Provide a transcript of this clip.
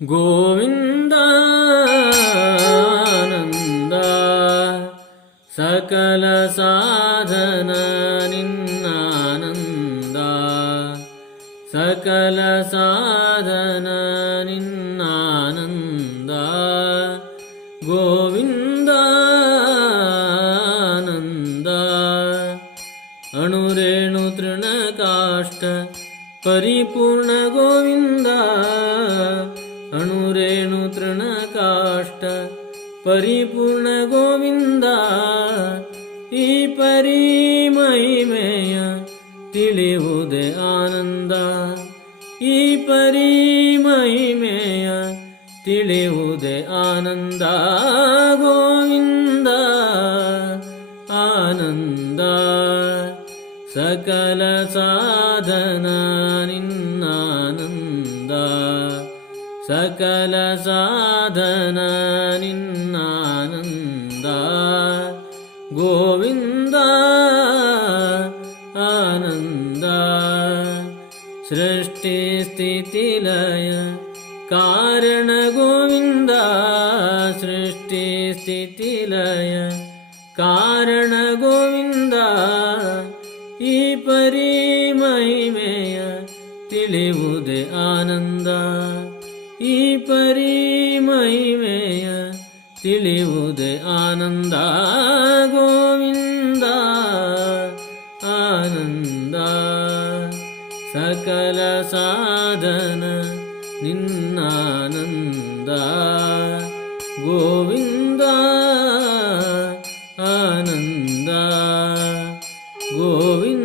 ഗോവിന്ദാനന്ദ സകല സാധന നിന്നാനന്ദ സകല സാധന നിന്നാനന്ദ ഗോവിന്ദാനന്ദ അണുരേണു തൃണകാഷ്ട പരിപൂർണ ഗോവിന്ദ ಅಣುರೇಣು ತೃಣಕಾಷ್ಟ ಪರಿಪೂರ್ಣ ಗೋವಿಂದ ಈ ಪರಿಮಹಿಮೆಯ ತಿಳಿಯುವುದೇ ಆನಂದ. ಈ ಪರಿಮಹಿಮೆಯ ತಿಳಿಯುವುದೇ ಆನಂದ. ಗೋವಿಂದ ಆನಂದ. ಸಕಲ ಸಾಧನ ನಿನ್ನಾನಂದ. ಸಕಲ ಸಾಧನ ನಿನ್ನಾನಂದ ಗೋವಿಂದ ಆನಂದ ಸೃಷ್ಟಿ ಸ್ಥಿತಿಲಯ ಕಾರಣ ಗೋವಿಂದ ಸೃಷ್ಟಿ ಸ್ಥಿತಿಲಯ ಕಾರಣ ಗೋವಿಂದ ಈ ಪರಿಮಹಿಮೆಯ ತಿಳಿಯುವುದೇ ಆನಂದ ಈ ಪರಿಮಹಿಮೆಯ ತಿಳಿಯುವುದೇ ಆನಂದ ಗೋವಿಂದ ಆನಂದ. ಸಕಲ ಸಾಧನ ನಿನ್ನಾನಂದ ಗೋವಿಂದ ಆನಂದ. ಗೋವಿಂದ